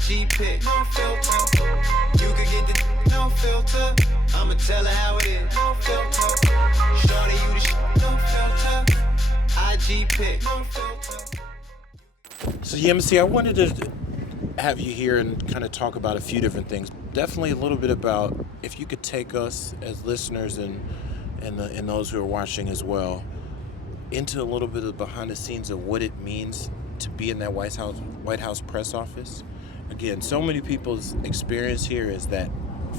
IG pic, no filter. You could get the no filter. I'ma tell her how it is, no filter. Shorty, you the no filter. IG pic, no filter. So Yemisi, I wanted to have you here and kind of talk about a few different things. Definitely a little bit about if you could take us as listeners and those who are watching as well into a little bit of behind the scenes of what it means to be in that White House press office. Again, so many people's experience here is that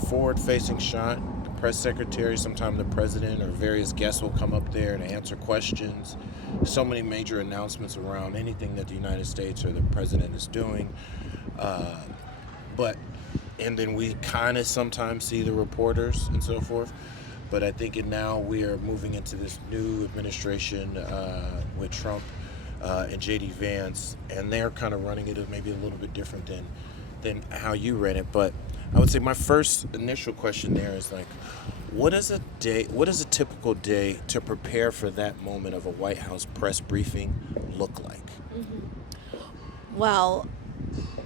forward-facing shot. The press secretary, sometimes the president or various guests will come up there and answer questions. So many major announcements around anything that the United States or the president is doing. And then we kind of sometimes see the reporters and so forth. But I think now we are moving into this new administration with Trump and J.D. Vance, and they're kind of running it maybe a little bit different than how you read it. But I would say my first initial question there is like, what is a typical day to prepare for that moment of a White House press briefing look like? Mm-hmm. Well,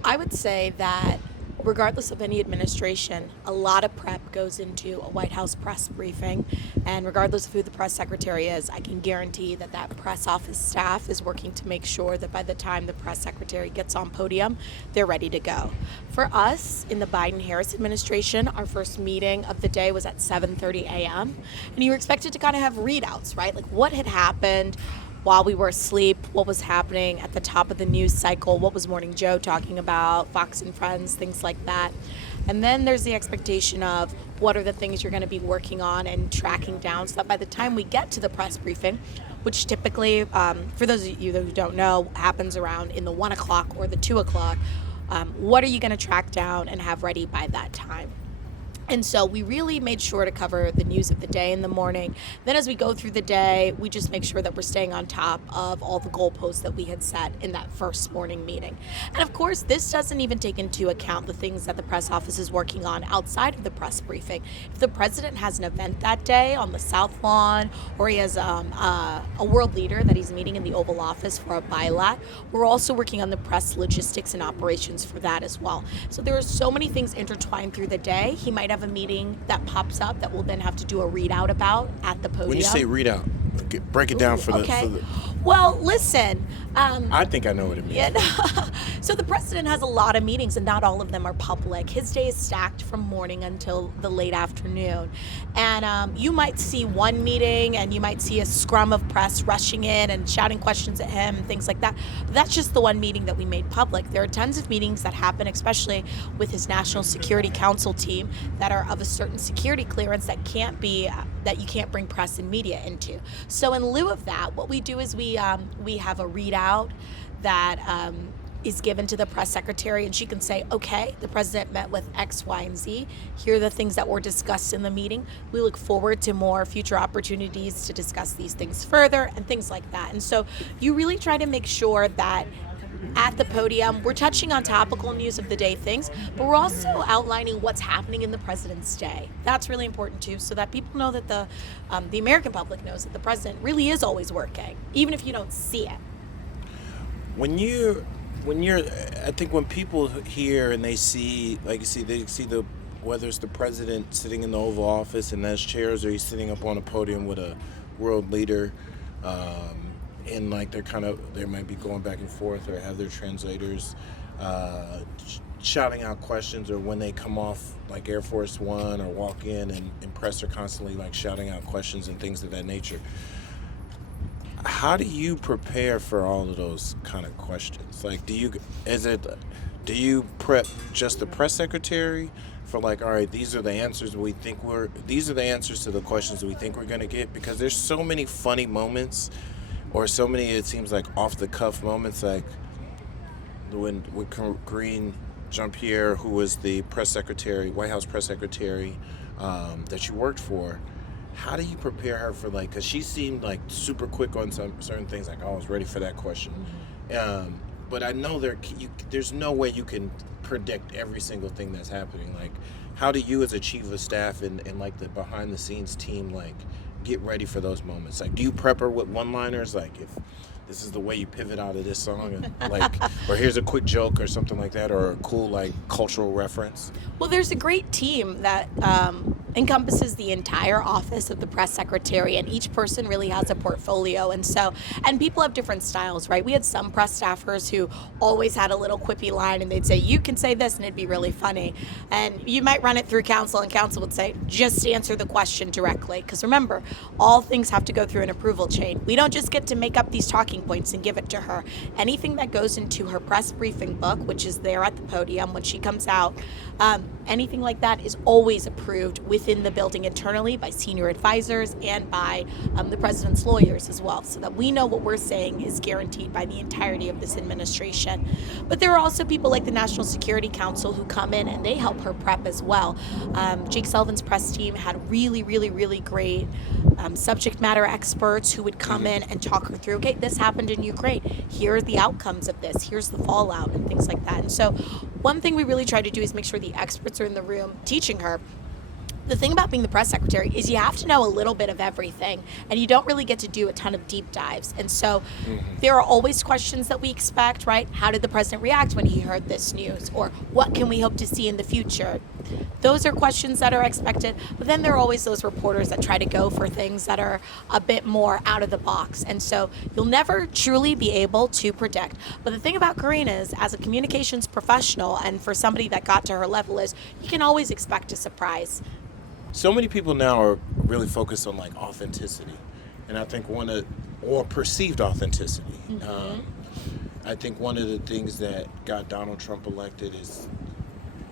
I would say that regardless of any administration, a lot of prep goes into a White House press briefing. And regardless of who the press secretary is, I can guarantee that press office staff is working to make sure that by the time the press secretary gets on podium, they're ready to go. For us in the Biden-Harris administration, our first meeting of the day was at 7:30 a.m. And you were expected to kind of have readouts, right? Like what had happened while we were asleep, what was happening at the top of the news cycle, what was Morning Joe talking about, Fox and Friends, things like that. And then there's the expectation of what are the things you're going to be working on and tracking down so that by the time we get to the press briefing, which typically, for those of you who don't know, happens around in the 1 o'clock or the 2 o'clock, what are you going to track down and have ready by that time? And so we really made sure to cover the news of the day in the morning. Then as we go through the day, we just make sure that we're staying on top of all the goalposts that we had set in that first morning meeting. And of course, this doesn't even take into account the things that the press office is working on outside of the press briefing. If the president has an event that day on the South Lawn, or he has a world leader that he's meeting in the Oval Office for a bilat, we're also working on the press logistics and operations for that as well. So there are so many things intertwined through the day. He might have a meeting that pops up that we'll then have to do a readout about at the podium. When you say readout, break it down for the. Well, listen. I think I know what it means. Yeah, so the president has a lot of meetings, and not all of them are public. His day is stacked from morning until the late afternoon. And you might see one meeting, and you might see a scrum of press rushing in and shouting questions at him, things like that. But that's just the one meeting that we made public. There are tons of meetings that happen, especially with his National Security Council team, that are of a certain security clearance that you can't bring press and media into. So in lieu of that, what we do is we have a readout that is given to the press secretary, and she can say, okay, the president met with X, Y, and Z. Here are the things that were discussed in the meeting. We look forward to more future opportunities to discuss these things further and things like that. And so you really try to make sure that at the podium, we're touching on topical news of the day things, but we're also outlining what's happening in the president's day. That's really important too, so that people know that the American public knows that the president really is always working, even if you don't see it. I think when people hear and they see, like they see whether it's the president sitting in the Oval Office and there's chairs, or he's sitting up on a podium with a world leader, and like they might be going back and forth or have their translators shouting out questions, or when they come off like Air Force One or walk in and press are constantly like shouting out questions and things of that nature. How do you prepare for all of those kind of questions? Like, do you prep just the press secretary for like, all right, these are the answers to the questions that we think we're going to get? Because there's so many funny moments, or so many, it seems like, off the cuff moments, like when Karine Jean-Pierre, who was the press secretary, White House press secretary that you worked for. How do you prepare her for, like, because she seemed like super quick on some certain things, like, oh, I was ready for that question. But I know there's no way you can predict every single thing that's happening. Like, how do you as a chief of staff and like the behind the scenes team, like, get ready for those moments? Like, do you prep her with one-liners? Like, if this is the way you pivot out of this song, and like, or here's a quick joke or something like that, or a cool like cultural reference? Well, there's a great team that encompasses the entire office of the press secretary, and each person really has a portfolio. And people have different styles, right? We had some press staffers who always had a little quippy line, and they'd say, you can say this, and it'd be really funny. And you might run it through counsel, and counsel would say, just answer the question directly. Because remember, all things have to go through an approval chain. We don't just get to make up these talking points and give it to her. Anything that goes into her press briefing book, which is there at the podium when she comes out, anything like that is always approved within the building internally by senior advisors and by the president's lawyers as well, so that we know what we're saying is guaranteed by the entirety of this administration. But there are also people like the National Security Council who come in and they help her prep as well. Jake Sullivan's press team had really, really, really great subject matter experts who would come in and talk her through, okay, this happened in Ukraine. Here are the outcomes of this. Here's the fallout and things like that. And so one thing we really try to do is make sure the experts are in the room teaching her. The thing about being the press secretary is you have to know a little bit of everything, and you don't really get to do a ton of deep dives. And so there are always questions that we expect, right? How did the president react when he heard this news? Or what can we hope to see in the future? Those are questions that are expected, but then there are always those reporters that try to go for things that are a bit more out of the box. And so you'll never truly be able to predict. But the thing about Karina is, as a communications professional, and for somebody that got to her level, is you can always expect a surprise. So many people now are really focused on like authenticity, and I think or perceived authenticity. I think one of the things that got Donald Trump elected is,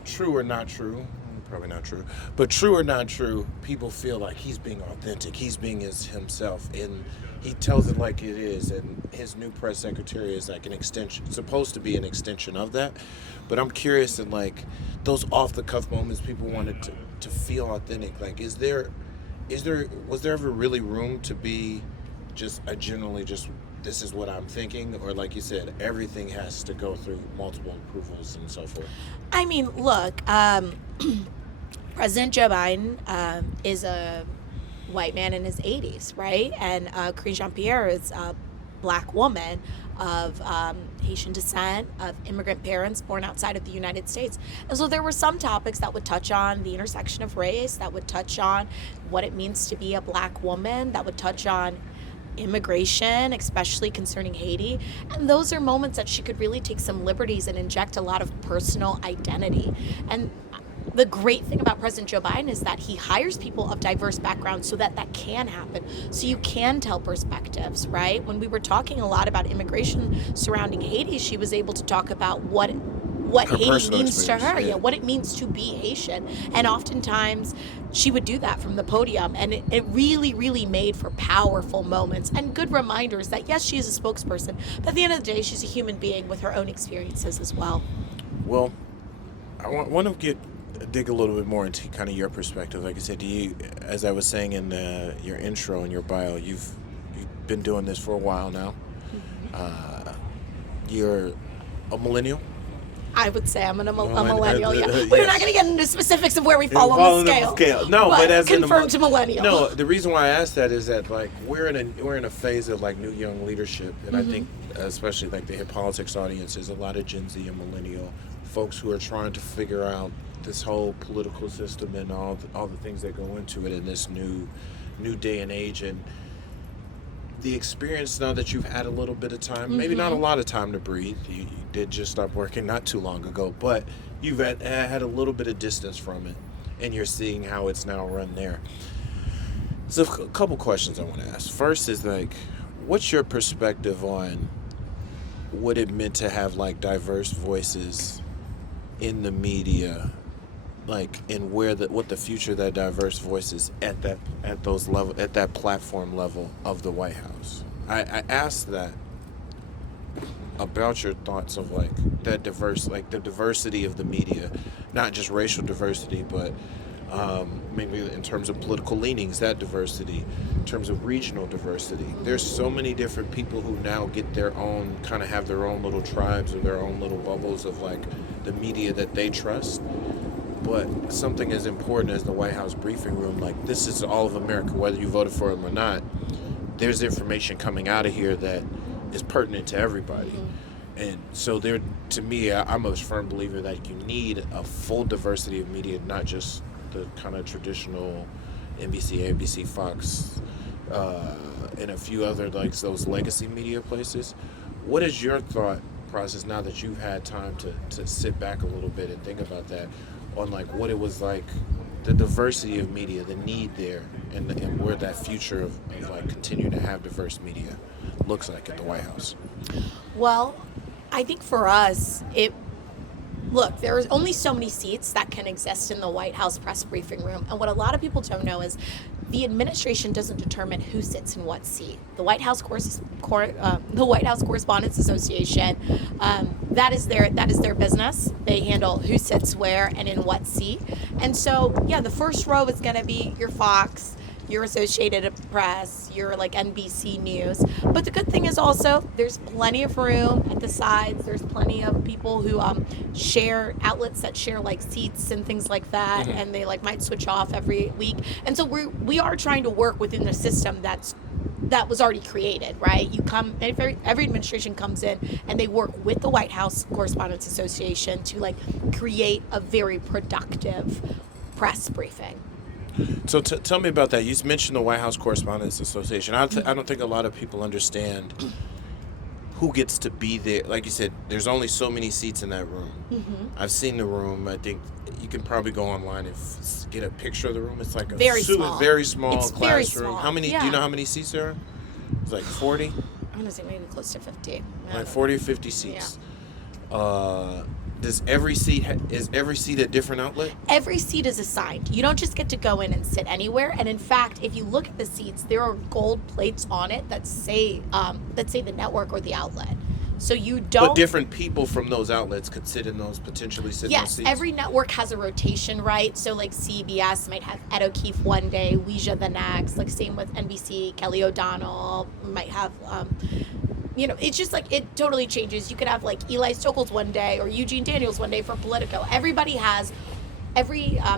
true or not true, probably not true, but true or not true, people feel like he's being authentic, he's being himself, and he tells it like it is, and his new press secretary is like an extension, supposed to be an extension of that. But I'm curious in like those off the cuff moments people wanted to feel authentic. Like, was there ever really room to be just a generally just, this is what I'm thinking, or like you said, everything has to go through multiple approvals and so forth? I mean, look, President Joe Biden is a white man in his 80s, right? And Karine Jean-Pierre is a black woman of Haitian descent, of immigrant parents born outside of the United States. And so there were some topics that would touch on the intersection of race, that would touch on what it means to be a black woman, that would touch on immigration, especially concerning Haiti. And those are moments that she could really take some liberties and inject a lot of personal identity. And the great thing about President Joe Biden is that he hires people of diverse backgrounds so that can happen. So you can tell perspectives, right? When we were talking a lot about immigration surrounding Haiti, she was able to talk about what Haiti means to her, what it means to be Haitian. And oftentimes she would do that from the podium, and it really, really made for powerful moments and good reminders that yes, she is a spokesperson, but at the end of the day, she's a human being with her own experiences as well. Well, I want to dig a little bit more into kind of your perspective. Like I said, as I was saying in your intro and your bio, you've been doing this for a while now. You're a millennial. I would say I'm a millennial. Yeah, we're not going to get into specifics of where we fall on the scale. No, but as confirmed to millennial. No, the reason why I asked that is that like we're in a phase of like new young leadership, and I think especially like the Hip Politics audience is a lot of Gen Z and millennial folks who are trying to figure out this whole political system and all the things that go into it in this new day and age. And the experience now that you've had a little bit of time, maybe not a lot of time to breathe, you did just stop working not too long ago, but you've had a little bit of distance from it, and you're seeing how it's now run there. So a couple questions I want to ask. First is like, what's your perspective on what it meant to have like diverse voices in the media, like, and what the future of that diverse voices at that platform level of the White House? I asked that about your thoughts of like that the diversity of the media, not just racial diversity, but maybe in terms of political leanings, that diversity, in terms of regional diversity. There's so many different people who now get have their own little tribes or their own little bubbles of like the media that they trust. But something as important as the White House briefing room, like this is all of America, whether you voted for him or not, there's information coming out of here that is pertinent to everybody. And so there, to me, I'm a firm believer that you need a full diversity of media, not just the kind of traditional NBC, ABC, Fox, and a few other like those legacy media places. What is your thought process now that you've had time to sit back a little bit and think about that, on like what it was like, the diversity of media, the need there, and where that future of like continuing to have diverse media looks like at the White House? Well, I think for us, look, there are only so many seats that can exist in the White House press briefing room. And what a lot of people don't know is the administration doesn't determine who sits in what seat. The White House Correspondents Association, that is their business. They handle who sits where and in what seat. And so, yeah, the first row is going to be your Fox, your Associated Press, your like NBC News. But the good thing is also there's plenty of room at the sides. There's plenty of people who share outlets that share like seats and things like that, and they like might switch off every week. And so we are trying to work within the system that was already created, right? You come, every administration comes in and they work with the White House Correspondents Association to like create a very productive press briefing. So tell me about that. You mentioned the White House Correspondents Association. I don't think a lot of people understand who gets to be there. Like you said, there's only so many seats in that room. I've seen the room. I think you can probably go online and get a picture of the room. It's like a very small classroom. Very small. How many? Yeah. Do you know how many seats there are? It's like 40. I'm gonna say maybe close to 50. Like 40 or 50 seats. Is every seat a different outlet? Every seat is assigned. You don't just get to go in and sit anywhere. And in fact, if you look at the seats, there are gold plates on it that say the network or the outlet. So you don't. But different people from those outlets could sit in those, potentially sit in those seats? Yes, every network has a rotation, right? So like CBS might have Ed O'Keefe one day, Ouija the next. Like same with NBC, Kelly O'Donnell might have. It's just like it totally changes. You could have like Eli Stokols one day or Eugene Daniels one day for Politico. Every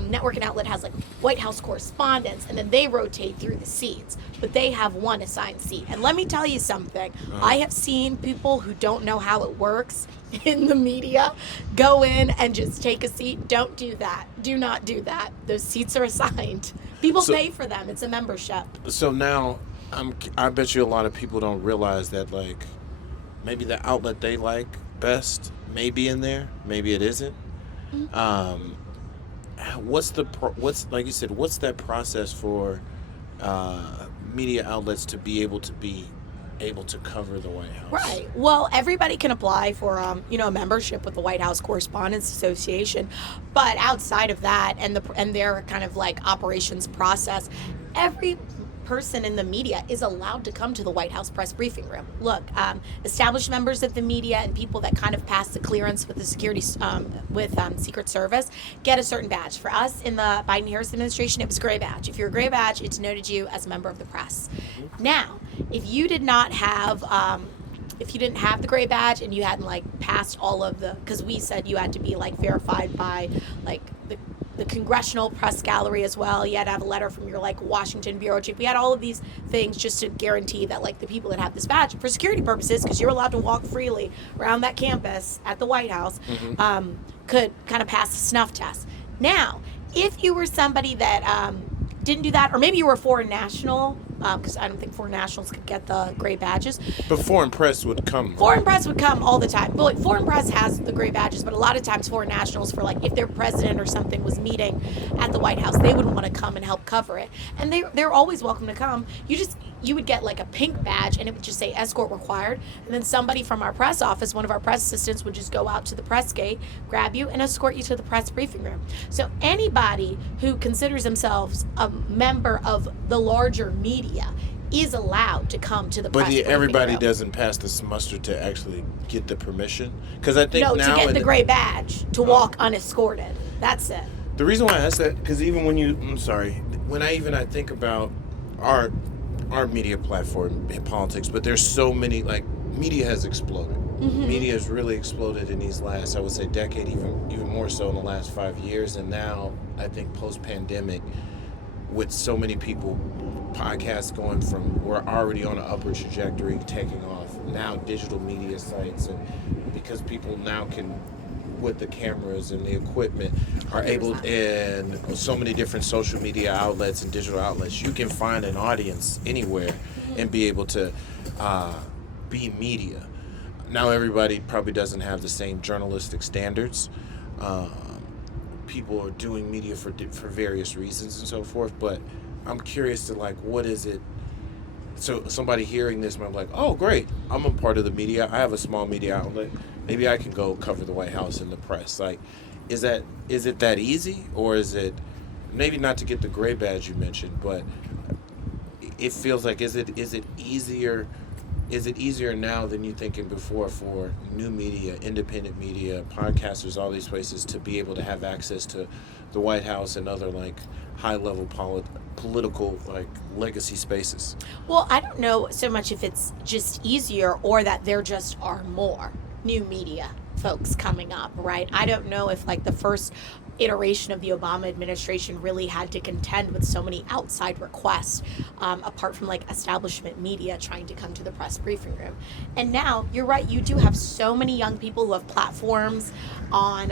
network and outlet has like White House correspondents, and then they rotate through the seats, but they have one assigned seat. And let me tell you something. I have seen people who don't know how it works in the media go in and just take a seat. Don't do that. Do not do that. Those seats are assigned. People pay for them. It's a membership. So now, I bet you a lot of people don't realize that, like, maybe the outlet they like best may be in there, maybe it isn't. What's like you said, what's that process for media outlets to be able to cover the White House? Right. Well, everybody can apply for a membership with the White House Correspondents Association, but outside of that and their kind of like operations process, every person in the media is allowed to come to the White House press briefing room. Look, established members of the media and people that kind of pass the clearance with the security, Secret Service get a certain badge. For us in the Biden-Harris administration, it was gray badge. If you're a gray badge, it denoted you as a member of the press. Now, if you didn't have the gray badge and you hadn't like passed all of because we said you had to be like verified by like the Congressional Press Gallery as well. You had to have a letter from your like Washington bureau chief. We had all of these things just to guarantee that like the people that have this badge for security purposes, because you're allowed to walk freely around that campus at the White House, could kind of pass the snuff test. Now, if you were somebody that didn't do that, or maybe you were a foreign national, because I don't think foreign nationals could get the gray badges. But foreign press would come. Foreign press would come all the time. But like, foreign press has the gray badges, but a lot of times foreign nationals, for like if their president or something was meeting at the White House, they would want to come and help cover it. And they're always welcome to come. You would get like a pink badge and it would just say escort required. And then somebody from our press office, one of our press assistants, would just go out to the press gate, grab you, and escort you to the press briefing room. So anybody who considers themselves a member of the larger media is allowed to come to the press briefing room. But everybody doesn't pass this muster to actually get the permission? Because I think to get the gray badge, to walk unescorted. That's it. The reason why I ask that, because even when I think about our media platform in politics, but there's so many, like, media has exploded. Media has really exploded in these last, I would say, decade, even more so in the last 5 years. And now, I think post-pandemic, with so many people, podcasts going from, we're already on an upward trajectory, taking off. now digital media sites, and because people now can, with the cameras and the equipment, are able, 100%. and so many different social media outlets and digital outlets, you can find an audience anywhere and be able to be media. Now everybody probably doesn't have the same journalistic standards. Um, People are doing media for various reasons and so forth, but I'm curious to, like, what is it? So somebody hearing this might be like, oh, great, I'm a part of the media. I have a small media outlet. Maybe I can go cover the White House in the press. Like, is it that easy, or is it maybe not to get the gray badge you mentioned, but it feels like, is it easier? Is it easier now than you thinking before for new media, independent media, podcasters, all these places to be able to have access to the White House and other, like, high level political, like, legacy spaces? Well, I don't know so much if it's just easier or that there just are more new media folks coming up, right? I don't know if, like, the first iteration of the Obama administration really had to contend with so many outside requests, apart from, like, establishment media trying to come to the press briefing room. And now, you're right, you do have so many young people who have platforms on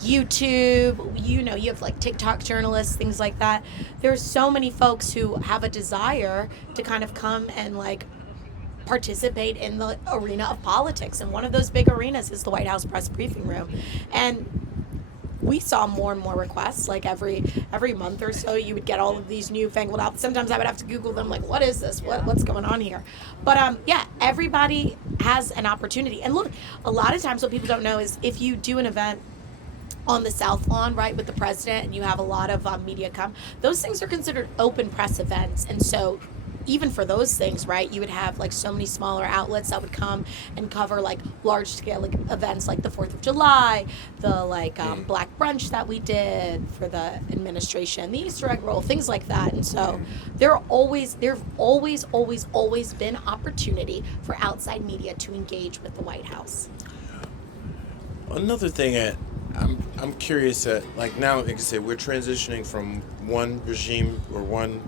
YouTube, you have, like, TikTok journalists, things like that. There's so many folks who have a desire to kind of come and, like, participate in the arena of politics, and one of those big arenas is the White House press briefing room. And we saw more and more requests, like every month or so you would get all of these newfangled out. Sometimes I would have to Google them, like, what is this, what's going on here? But yeah, everybody has an opportunity. And look, a lot of times what people don't know is if you do an event on the South Lawn, right, with the president, and you have a lot of media come, those things are considered open press events. And so even for those things, right, you would have, like, so many smaller outlets that would come and cover, like, large scale, like, events like the 4th of July, the, like, Black Brunch that we did for the administration, the Easter egg roll, things like that. And so there've always been opportunity for outside media to engage with the White House. Another thing I'm curious at, like, now, like I said, we're transitioning from one regime or one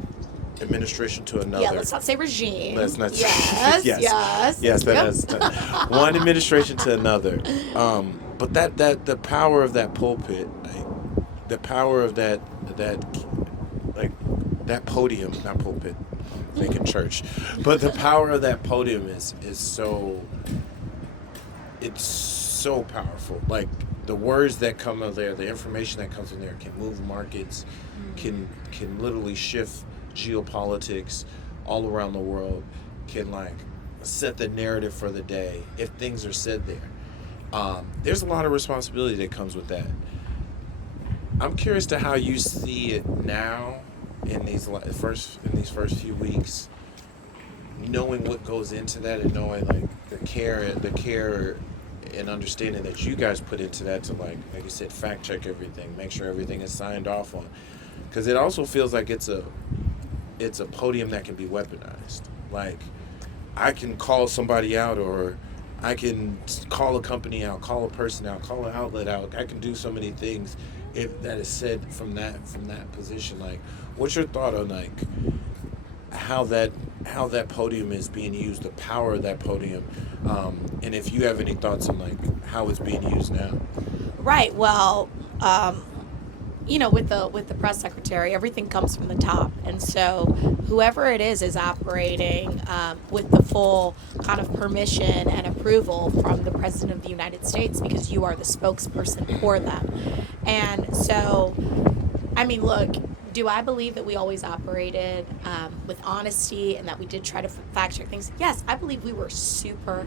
administration to another. Yeah, let's not say regime. Let's not. Yes, yes. That has one administration to another. But that the power of that pulpit, like, the power of that like that podium, not pulpit, thinking church, but the power of that podium is so. It's so powerful. Like, the words that come out there, the information that comes in there can move markets, can literally shift geopolitics all around the world, can, like, set the narrative for the day if things are said there. There's a lot of responsibility that comes with that. I'm curious to how you see it now in these first few weeks, knowing what goes into that, and knowing, like, the care and understanding that you guys put into that to, like you said, fact check everything, make sure everything is signed off on, because it also feels like it's a podium that can be weaponized. Like, I can call somebody out, or I can call a company out, call a person out, call an outlet out. I can do so many things if that is said from that position. Like, what's your thought on, like, how that podium is being used, the power of that podium, and if you have any thoughts on, like, how it's being used now? Right. Well, with the press secretary, everything comes from the top, and so whoever it is operating with the full kind of permission and approval from the President of the United States, because you are the spokesperson for them. And so, I mean, look, do I believe that we always operated with honesty and that we did try to fact check things? Yes, I believe we were super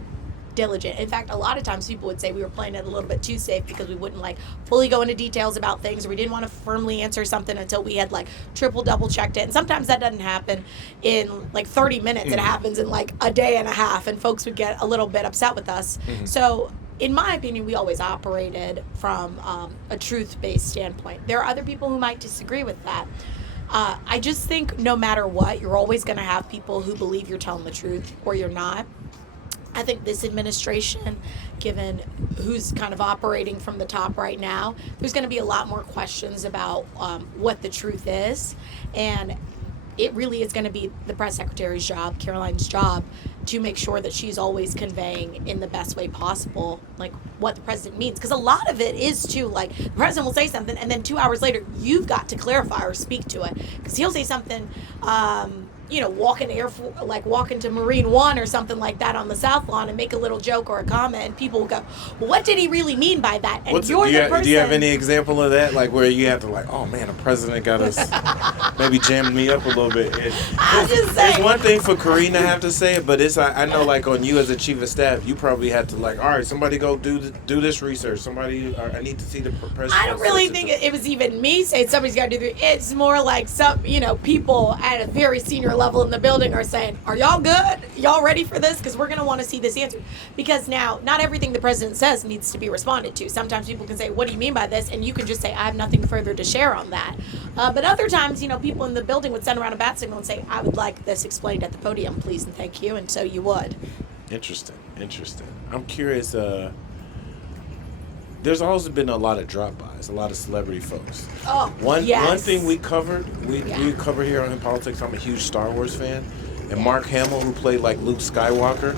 diligent. In fact, a lot of times people would say we were playing it a little bit too safe because we wouldn't, like, fully go into details about things, or we didn't want to firmly answer something until we had, like, double checked it. And sometimes that doesn't happen in, like, 30 minutes. It happens in, like, a day and a half, and folks would get a little bit upset with us. So in my opinion, we always operated from a truth-based standpoint. There are other people who might disagree with that. I just think no matter what, you're always going to have people who believe you're telling the truth or you're not. I think this administration, given who's kind of operating from the top right now, there's going to be a lot more questions about what the truth is. And it really is going to be the press secretary's job, Caroline's job, to make sure that she's always conveying in the best way possible, like, what the president means. Because a lot of it is too, like, the president will say something, and then 2 hours later, you've got to clarify or speak to it. Because he'll say something, walk into Marine One or something like that on the South Lawn and make a little joke or a comment, and people will go, well, what did he really mean by that? And do you have any example of that, like, where you have to, like, oh man, the president got us maybe jammed me up a little bit? I'm just saying. It's one thing for Karina to have to say it, but I know, like, on you as a chief of staff, you probably had to, like, all right, somebody go do this research. Somebody, I need to see the president. I don't really think it was even me saying somebody's got to do this. It's more like some, people at a very senior level in the building are saying, are y'all good? Y'all ready for this? Because we're going to want to see this answer. Because now, not everything the president says needs to be responded to. Sometimes people can say, what do you mean by this? And you can just say, I have nothing further to share on that. But other times, people in the building would send around a bat signal and say, I would like this explained at the podium, please, and thank you. And so you would. Interesting. I'm curious. There's always been a lot of drop-bys, a lot of celebrity folks. Oh, One yes. thing we covered, we cover here on In Politics, I'm a huge Star Wars fan, and Mark Hamill, who played like Luke Skywalker,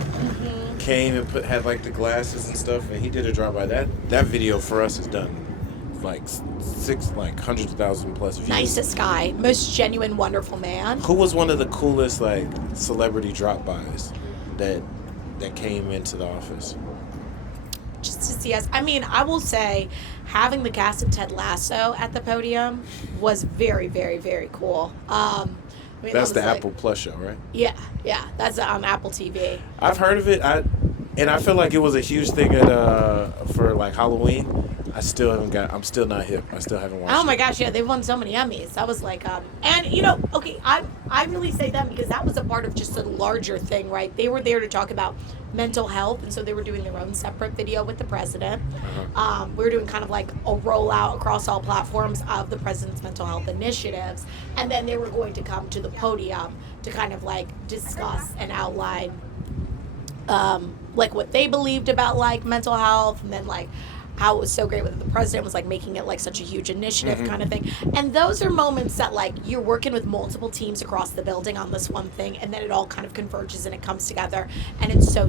came and had like the glasses and stuff, and he did a drop-by. That video for us is done like hundreds of thousands plus views. Nicest guy, most genuine, wonderful man. Who was one of the coolest like celebrity drop-bys that came into the office? Just to see us. I mean, I will say having the cast of Ted Lasso at the podium was very, very, very cool. That's the Apple Plus show, right? Yeah, that's on Apple TV. I've heard of it. I feel like it was a huge thing for like Halloween. I'm still not hip. I still haven't watched it. Oh my gosh, yeah, they've won so many Emmys. I was like, I really say that because that was a part of just a larger thing, right? They were there to talk about mental health, and so they were doing their own separate video with the president. We were doing kind of like a rollout across all platforms of the president's mental health initiatives, and then they were going to come to the podium to kind of like discuss and outline like what they believed about like mental health, and then like how it was so great with the president was like making it like such a huge initiative kind of thing. And those are moments that like you're working with multiple teams across the building on this one thing, and then it all kind of converges and it comes together, and it's so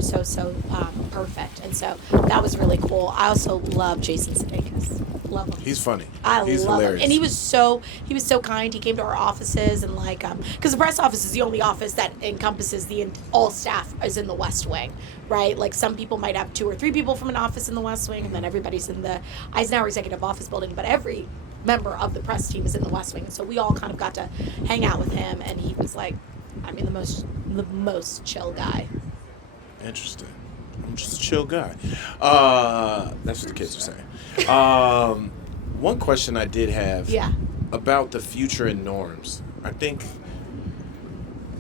perfect. And so that was really cool. I also love Jason Sudeikis. Love him. He's funny. He's love hilarious. Him. And he was so kind. He came to our offices and like because the press office is the only office that encompasses all staff is in the West Wing, right? Like some people might have 2 or 3 people from an office in the West Wing, and then everybody's in the Eisenhower Executive Office building, but every member of the press team is in the West Wing. And so we all kind of got to hang out with him, and he was like, I mean, the most chill guy. Interesting. I'm just a chill guy. That's what the kids are saying. One question I did have about the future and norms. I think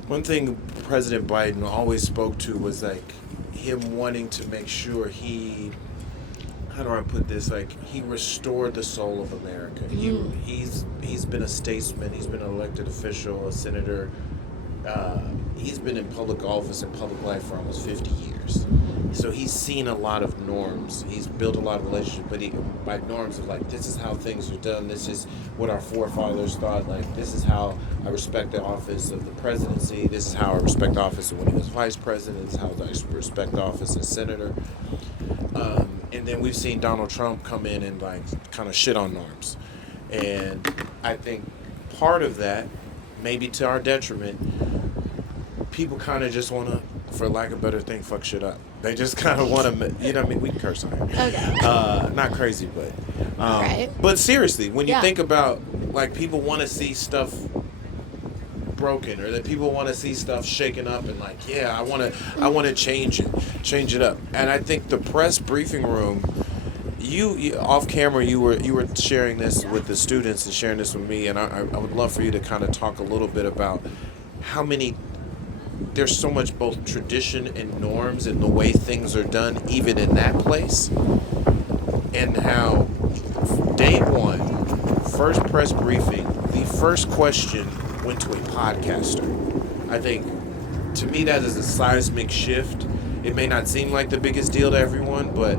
one thing President Biden always spoke to was like him wanting to make sure how do I put this? Like he restored the soul of America. He's been a statesman. He's been an elected official, a senator. He's been in public office and public life for almost 50 years. So he's seen a lot of norms. He's built a lot of relationships, but by norms of like, this is how things are done. This is what our forefathers thought. Like, this is how I respect the office of the presidency. This is how I respect the office of when he was vice president. This is how I respect the office as senator. And then we've seen Donald Trump come in and like kind of shit on norms. And I think part of that, maybe to our detriment, people kind of just want to, for lack of a better thing, fuck shit up. They just kind of want to, you know what I mean? We can curse on here. Okay. Not crazy, but right. But seriously, when you think about, like, people want to see stuff broken, or that people want to see stuff shaken up, and like, I want to change it up. And I think the press briefing room, you off camera, you were sharing this with the students and sharing this with me, and I would love for you to kind of talk a little bit about how many. There's so much both tradition and norms in the way things are done, even in that place, and how day one, first press briefing, the first question went to a podcaster. I think, to me, that is a seismic shift. It may not seem like the biggest deal to everyone, but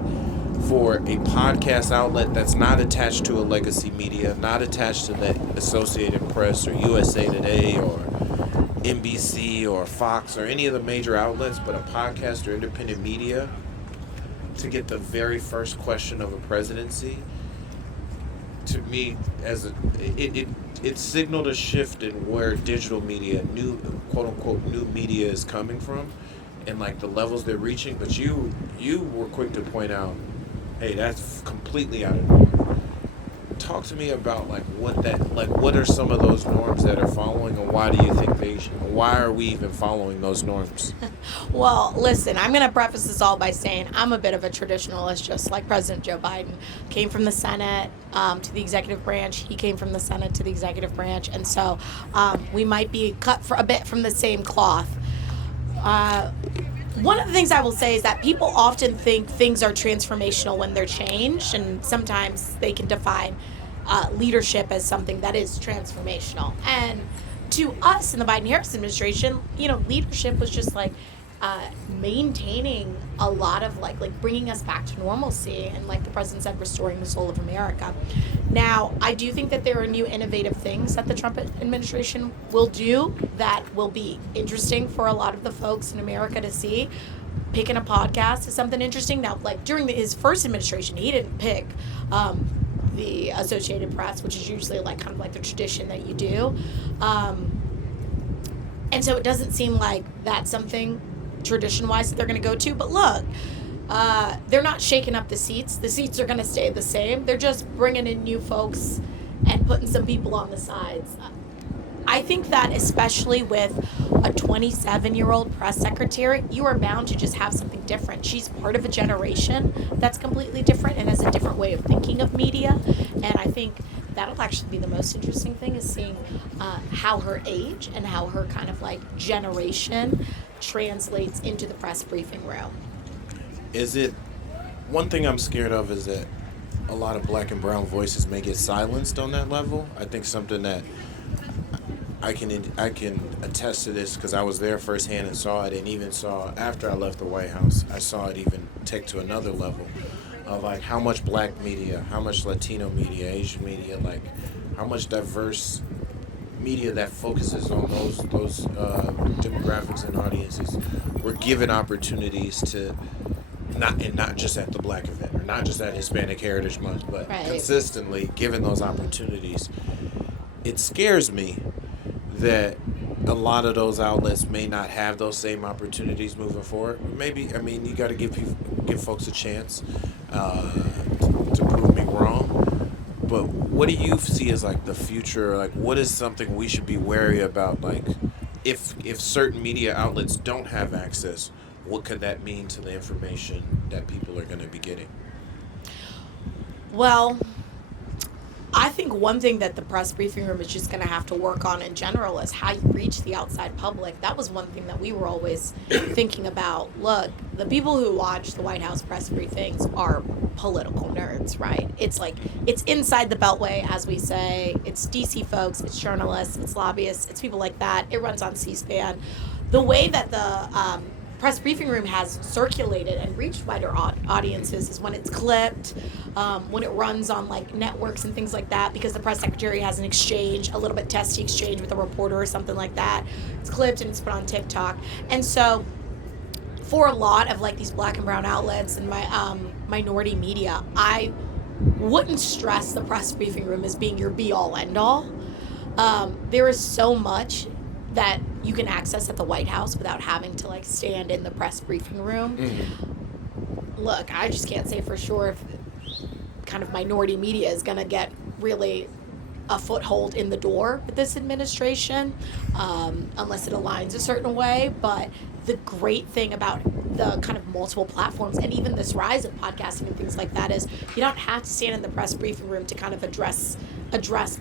for a podcast outlet that's not attached to a legacy media, not attached to the Associated Press or USA Today or NBC or Fox or any of the major outlets, but a podcast or independent media to get the very first question of a presidency, to me, it signaled a shift in where digital media, new quote unquote new media, is coming from, and like the levels they're reaching. But you were quick to point out, hey, that's completely out of norm. Talk to me about what are some of those norms that are following, and why do you think why are we even following those norms? Well, listen, I'm going to preface this all by saying I'm a bit of a traditionalist, just like President Joe Biden. Came from the Senate to the executive branch. He came from the Senate to the executive branch. And so we might be cut for a bit from the same cloth. One of the things I will say is that people often think things are transformational when they're changed, and sometimes they can define leadership as something that is transformational. And to us in the Biden-Harris administration, leadership was just like maintaining a lot of like bringing us back to normalcy, and like the president said, restoring the soul of America. Now, I do think that there are new innovative things that the Trump administration will do that will be interesting for a lot of the folks in America to see. Picking a podcast is something interesting. Now, like during his first administration, he didn't pick the Associated Press, which is usually like kind of like the tradition that you do. And so it doesn't seem like that's something tradition-wise that they're going to go to. But look, they're not shaking up the seats. The seats are going to stay the same. They're just bringing in new folks and putting some people on the sides. I think that especially with a 27-year-old press secretary, you are bound to just have something different. She's part of a generation that's completely different and has a different way of thinking of media. And I think that'll actually be the most interesting thing, is seeing how her age and how her kind of like generation translates into the press briefing room. Is it, one thing I'm scared of is that a lot of black and brown voices may get silenced on that level. I think something that I can attest to this because I was there firsthand and saw it, and even saw after I left the White House, I saw it even take to another level of like how much black media, how much Latino media, Asian media, like how much diverse media that focuses on those demographics and audiences were given opportunities to not just at the black event or not just at Hispanic Heritage Month, but right, consistently given those opportunities. It scares me that a lot of those outlets may not have those same opportunities moving forward. Maybe, I mean, you got to give folks a chance to prove me wrong. But what do you see as like the future? Like, what is something we should be wary about? Like, if certain media outlets don't have access, what could that mean to the information that people are going to be getting? Well, I think one thing that the press briefing room is just going to have to work on in general is how you reach the outside public. That was one thing that we were always thinking about. Look, the people who watch the White House press briefings are political nerds, right? It's like, it's inside the Beltway, as we say. It's DC folks, it's journalists, it's lobbyists, it's people like that. It runs on C-SPAN. The way that the press briefing room has circulated and reached wider audiences is when it's clipped, when it runs on like networks and things like that, because the press secretary has an exchange, a little bit testy exchange with a reporter or something like that. It's clipped and it's put on TikTok. And so for a lot of like these black and brown outlets and my minority media, I wouldn't stress the press briefing room as being your be-all end-all. There is so much that you can access at the White House without having to like stand in the press briefing room. Mm-hmm. Look, I just can't say for sure if kind of minority media is going to get really a foothold in the door with this administration, unless it aligns a certain way. But the great thing about the kind of multiple platforms and even this rise of podcasting and things like that is you don't have to stand in the press briefing room to kind of address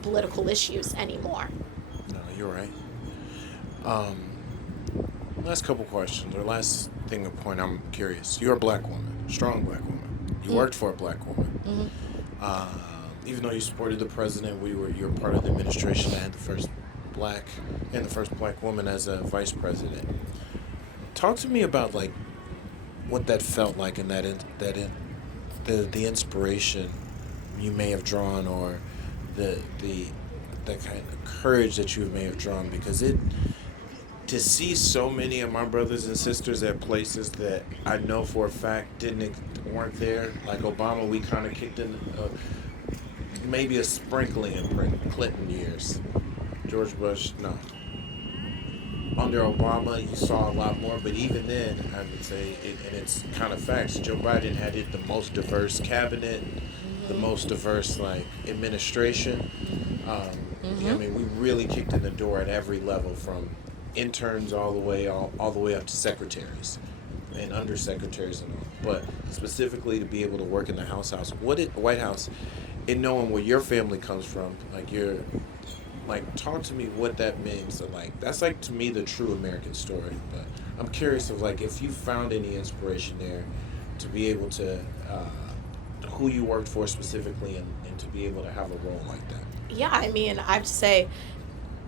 political issues anymore. No, you're right. Last couple questions, or last thing to point, I'm curious. You're a black woman, strong black woman. You worked for a black woman. Mm-hmm. Even though you supported the president, you're part of the administration that had the first black woman as a vice president. Talk to me about like what that felt like, and the inspiration you may have drawn, or the kind of courage that you may have drawn, because to see so many of my brothers and sisters at places that I know for a fact weren't there, like Obama, we kind of kicked in maybe a sprinkling in Clinton years. George Bush, no. Under Obama, you saw a lot more, but even then, I would say, and it's kind of facts. Joe Biden had the most diverse cabinet, the most diverse like administration. I mean, we really kicked in the door at every level, from interns all the way up to secretaries and undersecretaries and all. But specifically to be able to work in the White House, and knowing where your family comes from, talk to me what that means. So that's to me the true American story. But I'm curious of if you found any inspiration there to be able to who you worked for specifically, and to be able to have a role like that. Yeah, I mean, I have to say,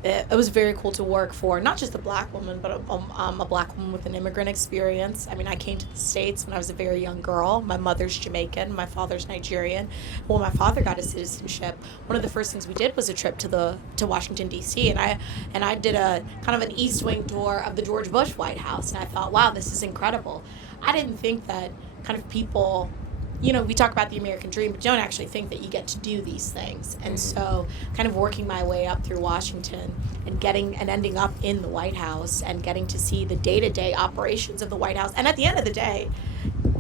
it was very cool to work for not just a black woman, but a black woman with an immigrant experience. I mean, I came to the States when I was a very young girl. My mother's Jamaican, my father's Nigerian. When my father got his citizenship, one of the first things we did was a trip to Washington, D.C., and I did a kind of an East Wing tour of the George Bush White House, and I thought, wow, this is incredible. I didn't think that kind of people, we talk about the American dream, but don't actually think that you get to do these things. And so kind of working my way up through Washington and ending up in the White House and getting to see the day-to-day operations of the White House. And at the end of the day,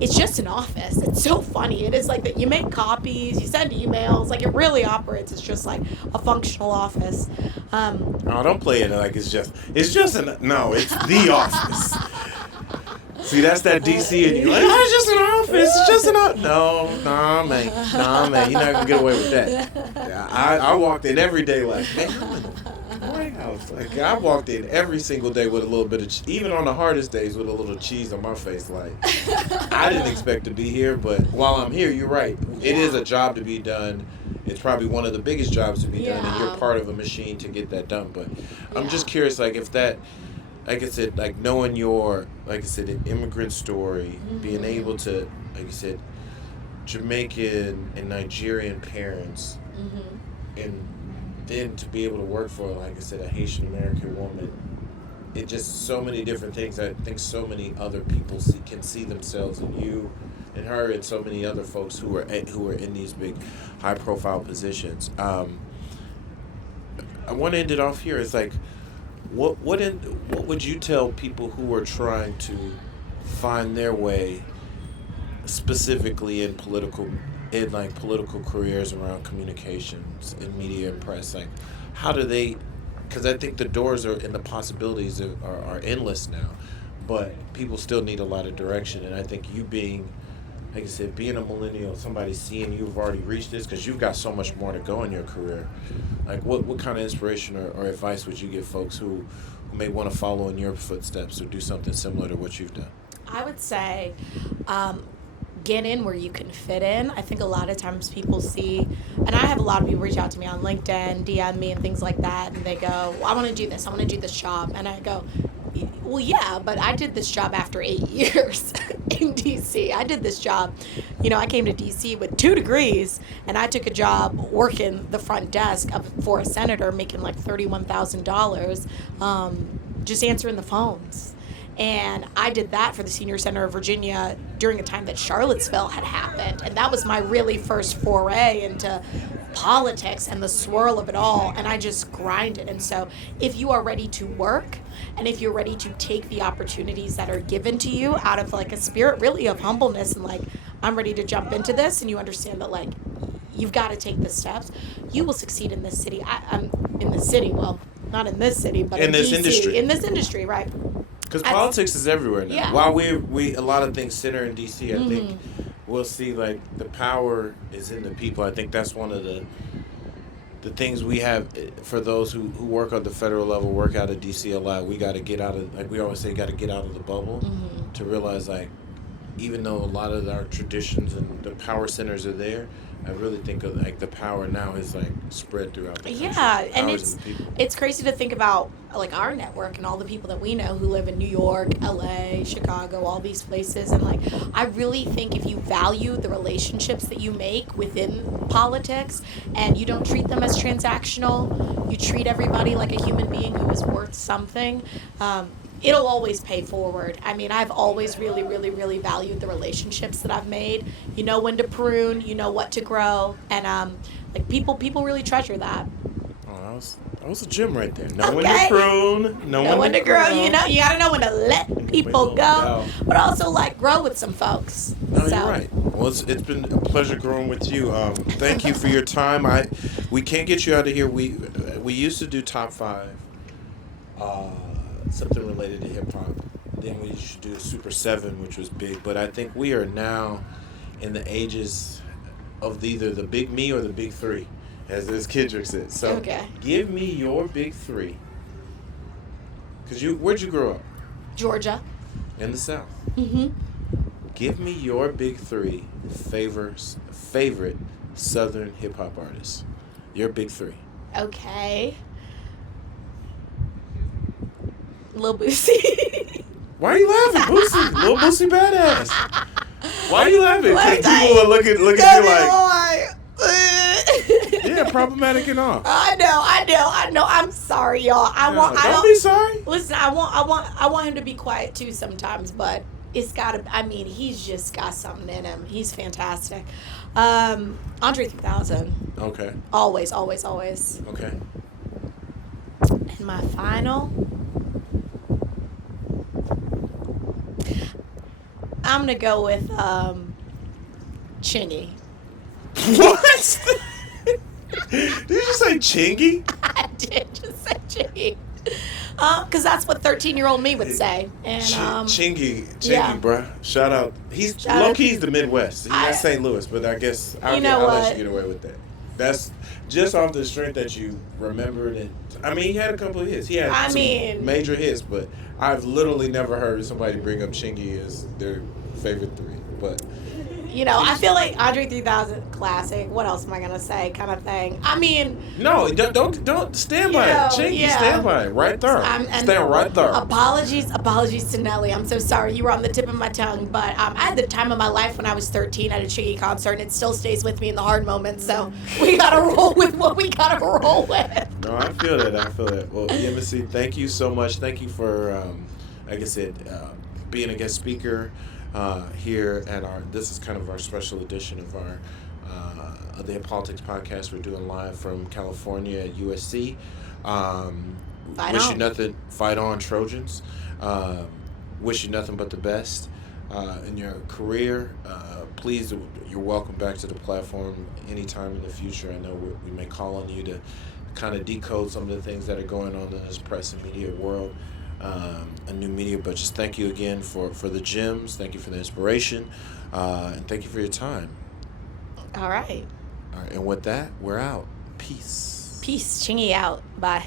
it's just an office. It's so funny. It is that you make copies, you send emails, it really operates. It's just like a functional office. No, don't play it it's the office. See, that's that DC, and you're it's just an office. It's just an office. Nah, man. You're not going to get away with that. Yeah, I walked in every day man, I'm in the White House. I walked in every single day with a little bit of, even on the hardest days, with a little cheese on my face. I didn't expect to be here, but while I'm here, you're right. It is a job to be done. It's probably one of the biggest jobs to be done, and you're part of a machine to get that done. But I'm just curious, if that... Like I said, knowing your, an immigrant story, being able to, like you said, Jamaican and Nigerian parents, and then to be able to work for, like I said, a Haitian American woman, it just so many different things. I think so many other people can see themselves in you and her, and so many other folks who are in these big, high profile positions. I want to end it off here. It's what would you tell people who are trying to find their way, specifically in political careers around communications and media and press? How do they? Because I think the doors and the possibilities are endless now, but people still need a lot of direction. And I think you being, like I said, being a millennial, somebody seeing you've already reached this, because you've got so much more to go in your career. What kind of inspiration or advice would you give folks who may want to follow in your footsteps or do something similar to what you've done? I would say get in where you can fit in. I think a lot of times people see, and I have a lot of people reach out to me on LinkedIn, DM me and things like that, and they go, well, I want to do this. I want to do this job. And I go, well, yeah, but I did this job after 8 years in D.C. I did this job. I came to D.C. with 2 degrees, and I took a job working the front desk for a senator making $31,000, just answering the phones. And I did that for the Senior Center of Virginia during a time that Charlottesville had happened. And that was my really first foray into politics and the swirl of it all. And I just grinded. And so if you are ready to work, and if you're ready to take the opportunities that are given to you out of a spirit really of humbleness and I'm ready to jump into this, and you understand that you've got to take the steps, you will succeed in this city. I'm in the city, well, not in this city, but in this DC, industry. In this industry, right? Because politics is everywhere now. Yeah. While we a lot of things center in D.C., I think we'll see the power is in the people. I think that's one of the things we have for those who work on the federal level, work out of D.C. a lot. We got to get out of, we always say, got to get out of the bubble to realize even though a lot of our traditions and the power centers are there, I really think of like the power now is like spread throughout the country. Yeah, and Power's in the people. it's crazy to think about like our network and all the people that we know who live in New York, LA, Chicago, all these places, and like I really think if you value the relationships that you make within politics and you don't treat them as transactional, you treat everybody like a human being who is worth something. It'll always pay forward. I mean, I've always really, really, really valued the relationships that I've made. You know when to prune, you know what to grow, and like people really treasure that. Oh, that was a gem right there. Know when Okay. to prune, Know when to grow. You know, you gotta know when to let people go, but also like grow with some folks. No, So, you're right. Well, it's been a pleasure growing with you. Thank you for your time. We can't get you out of here. We used to do top 5, something related to hip hop. Then we used to do a Super 7, which was big. But I think we are now in the ages of either the big me or the big 3, as Kendrick said. So Okay. give me your big 3. Cause where'd you grow up? Georgia. In the South. Mm-hmm. Give me your big 3 favorite Southern hip hop artists. Your big 3. Okay. Lil Boosie. Why are you laughing, Boosie? Little Boosie badass. Why are you laughing? Because Like, people will look at you like, yeah, problematic and all. I know. I'm sorry, y'all. Don't be sorry. Listen, I want him to be quiet too sometimes, but it's gotta. I mean, he's just got something in him. He's fantastic. Andre 3000. Okay. Always. Okay. And my final. I'm gonna go with Chingy. What? Did you just say Chingy? I did just say Chingy. Because that's what 13-year-old me would say. And Chingy, yeah. bruh. Shout out. He's Shout low out. key's the Midwest. He's not St. Louis, but I guess I'll let you get away with that. That's just off the strength that you remembered it. I mean, he had a couple of hits. He had some major hits, but I've literally never heard somebody bring up Chingy as their favorite 3. But you know, I feel like Andre 3000 classic. What else am I gonna say? Kind of thing. I mean, no, don't stand by it. Chingy, stand by it. Right there. Stand right there. Apologies to Nelly. I'm so sorry. You were on the tip of my tongue, but I had the time of my life when I was 13 at a Chingy concert, and it still stays with me in the hard moments. So we gotta roll with what we gotta roll with. No, I feel that. Well, Yemisi, thank you so much. Thank you for, like I said, being a guest speaker here at this is kind of our special edition of our the Hip Politics podcast we're doing live from California at USC. Wish you nothing. Fight on, Trojans. Wish you nothing but the best in your career. Please, you're welcome back to the platform anytime in the future. I know we may call on you to kind of decode some of the things that are going on in this press and media world, and new media. But just thank you again for the gems. Thank you for the inspiration, and thank you for your time. All right. And with that, we're out. Peace. Chingy out. Bye.